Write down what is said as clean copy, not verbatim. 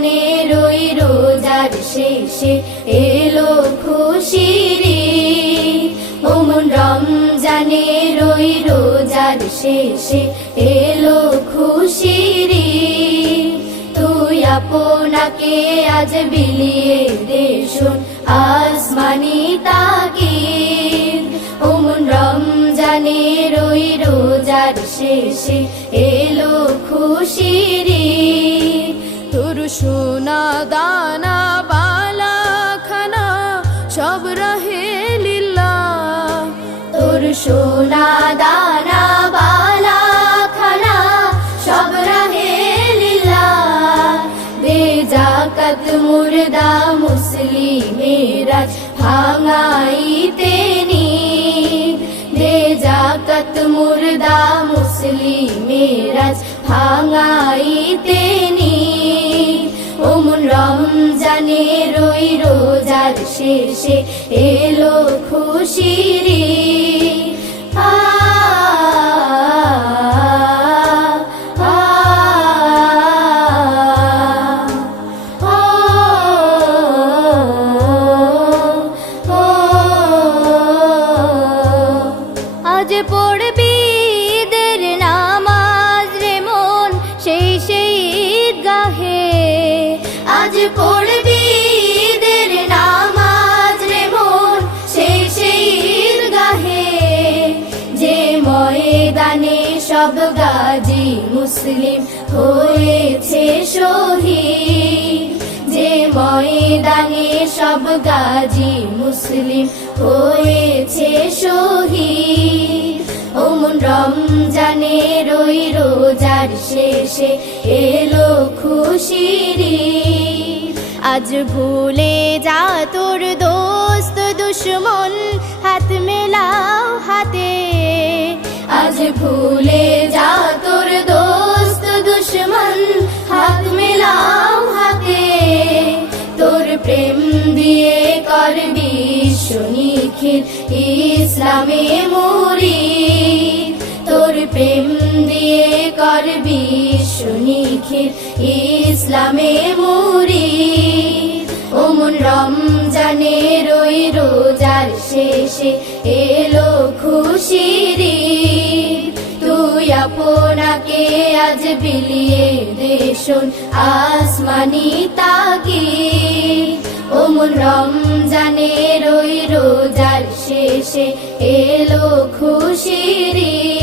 রমজানের ওই রোজার শেষে এলো খুশির ঈদ। ও মন রমজানের ওই রোজার শেষে এলো খুশির ঈদ। তুই আপনাকে আজ বিলিয়ে দে শোন আসমানি তাকিদ। ও মন রমজানের ওই রোজার শেষে এলো খুশির ঈদ। তোর সোনা দানা বালা খানা সব রহে লিল্লাহ। তোর সোনা দানা বালা খানা সব রহে লিল্লাহ। দে যাকাত মুর্দা মুসলিমেরা ভাঙাইতে নিদ। দে যাকাত মুর্দা মুসলিমেরা ভাঙাইতে নিদ। ও মন রমজানের ওই রোজার শেষে এলো খুশির ঈদ। আজ পড়বি ঈদের নামাজ রে মন সেই সেই ঈদগাহে। আজ পড়বি ঈদের নামাজ রে মন সেই সেই ঈদগাহে। যে ময়দানে সব গাজী মুসলিম হয়েছে শহীদ। যে ময়দানে সব গাজী মুসলিম হয়েছে শহীদ। ও মন রমজানের ওই রোজার শেষে এলো খুশির ঈদ। আজ ভুলে যা তোর দোস্ত দুশ্মন হাত মেলাও হাতে। আজ ভুলে যা তোর দোস্ত দুশ্মন হাত মেলাও হাতে। তোর প্রেম দিয়ে করবি সুনিখিল ইসলামে মুরিদ। তোর প্রেম দিয়ে করবি সুনিখিল ইসলামে মুরিদ। ও মন রমজানের ওই রোজার শেষে এলো খুশির ঈদ। তুই আপনাকে আজ বিলিয়ে দে শোন আসমানি তাকিদ। ও মন রমজানের ওই রোজার শেষে এলো খুশির ঈদ।